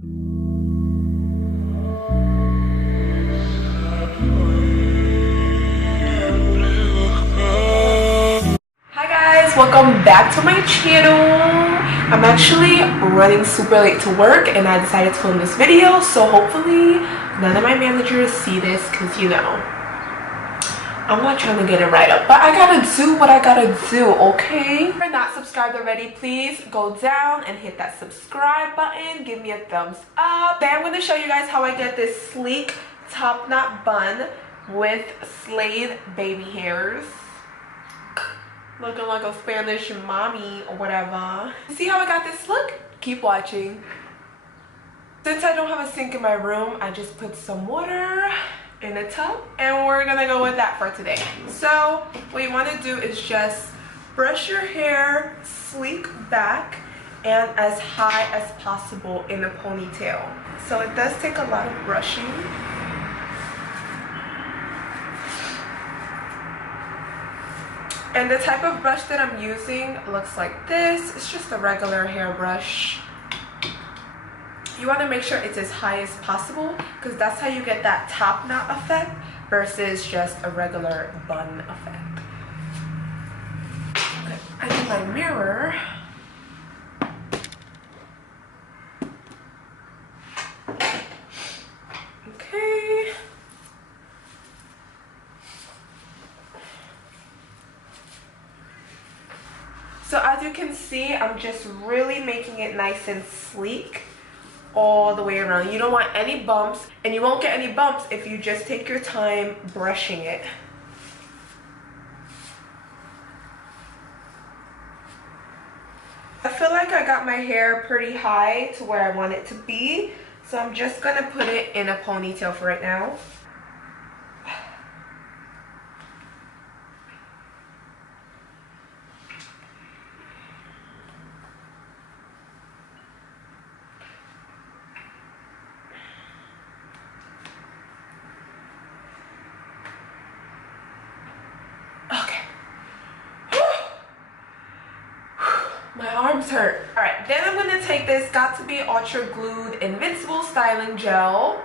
Hi guys, welcome back to my channel. I'm actually running super late to work and I decided to film this video, so hopefully none of my managers see this because you know I'm not trying to get it right up, but I gotta do what I gotta do, okay? If you're not subscribed already, please go down and hit that subscribe button. Give me a thumbs up. Today I'm gonna show you guys how I get this sleek top knot bun with slayed baby hairs. Looking like a Spanish mommy or whatever. See how I got this look? Keep watching. Since I don't have a sink in my room, I just put some water in a tub and we're gonna go with that for today. So what you want to do is just brush your hair sleek back and as high as possible in a ponytail. So it does take a lot of brushing. And the type of brush that I'm using looks like this. It's just a regular hairbrush. You want to make sure it's as high as possible because that's how you get that top knot effect versus just a regular bun effect. Okay, I need my mirror. Okay. So as you can see, I'm just really making it nice and sleek all the way around. You don't want any bumps, and you won't get any bumps if you just take your time brushing it. I feel like I got my hair pretty high to where I want it to be, so I'm just gonna put it in a ponytail for right now. My arms hurt. All right, then I'm gonna take this Got To Be Ultra Glued Invincible Styling Gel.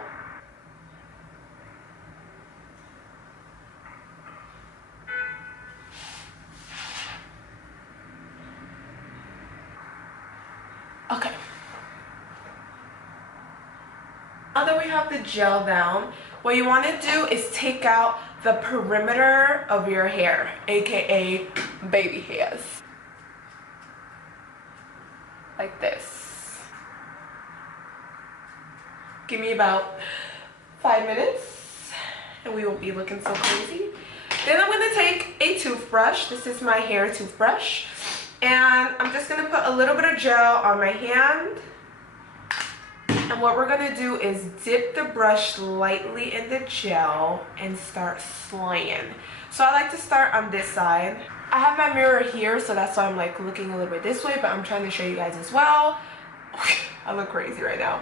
Okay. Now that we have the gel down, what you wanna do is take out the perimeter of your hair, AKA baby hairs. Like this. Give me about 5 minutes and we won't be looking so crazy. Then I'm gonna take a toothbrush. This is my hair toothbrush. And I'm just gonna put a little bit of gel on my hand. And what we're gonna do is dip the brush lightly in the gel and start slaying. So I like to start on this side. I have my mirror here, so that's why I'm like looking a little bit this way, but I'm trying to show you guys as well. I look crazy right now.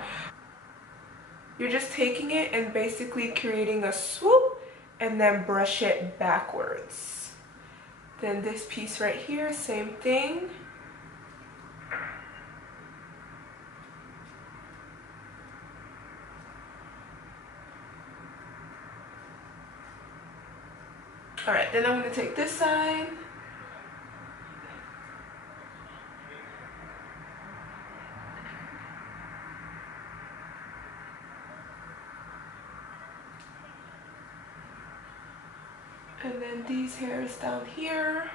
You're just taking it and basically creating a swoop and then brush it backwards. Then this piece right here, same thing. All right, then I'm gonna take this side. And then these hairs down here.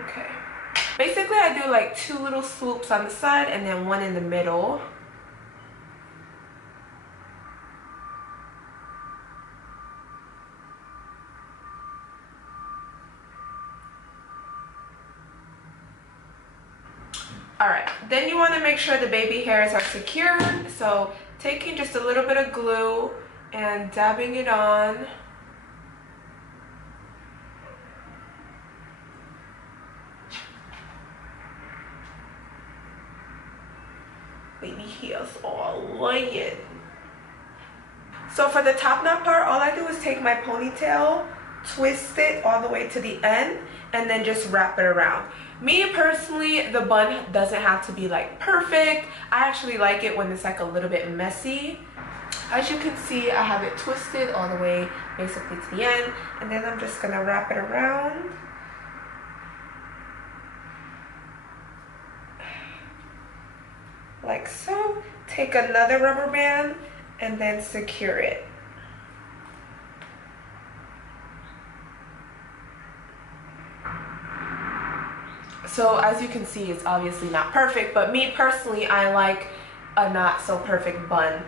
Okay. Basically, I do like 2 little swoops on the side and then 1 in the middle. Alright, then you want to make sure the baby hairs are secured. So taking just a little bit of glue and dabbing it on. Baby hairs all laying. So for the top knot part, all I do is take my ponytail twist it all the way to the end, and then just wrap it around. Me personally, the bun doesn't have to be like perfect. I actually like it when it's like a little bit messy. As you can see, I have it twisted all the way basically to the end, and then I'm just gonna wrap it around. Like so. Take another rubber band and then secure it. So as you can see, it's obviously not perfect, but me personally, I like a not so perfect bun.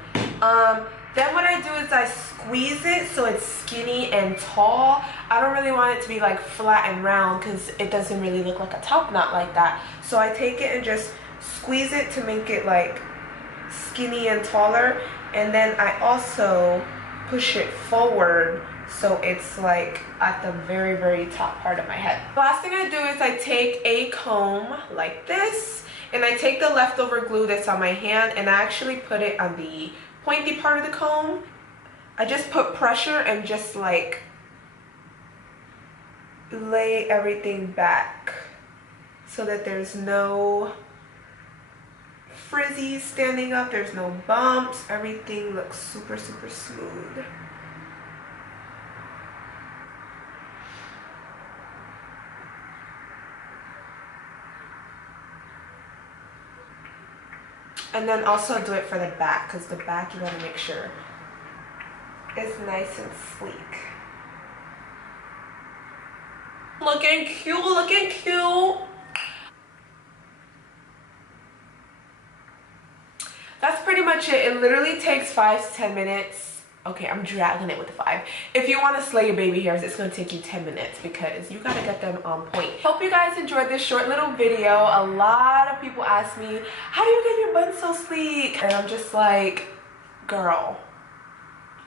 Then what I do is I squeeze it so it's skinny and tall. I don't really want it to be like flat and round because it doesn't really look like a top knot like that. So I take it and just squeeze it to make it like skinny and taller, and then I also push it forward so it's like at the very top part of my head. The last thing I do is I take a comb like this, and I take the leftover glue that's on my hand and I actually put it on the pointy part of the comb. I just put pressure and just like lay everything back so that there's no frizzies standing up, there's no bumps, everything looks super smooth. And then also do it for the back, because the back you gotta make sure it's nice and sleek. Looking cute, looking cute. That's pretty much it. It literally takes 5 to 10 minutes. Okay, I'm dragging it with the 5. If you want to slay your baby hairs, it's going to take you 10 minutes because you got to get them on point. Hope you guys enjoyed this short little video. A lot of people ask me, how do you get your bun so sleek? And I'm just like, girl,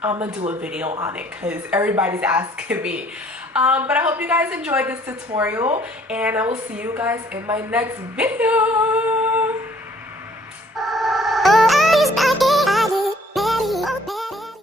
I'm going to do a video on it because everybody's asking me. But I hope you guys enjoyed this tutorial, and I will see you guys in my next video.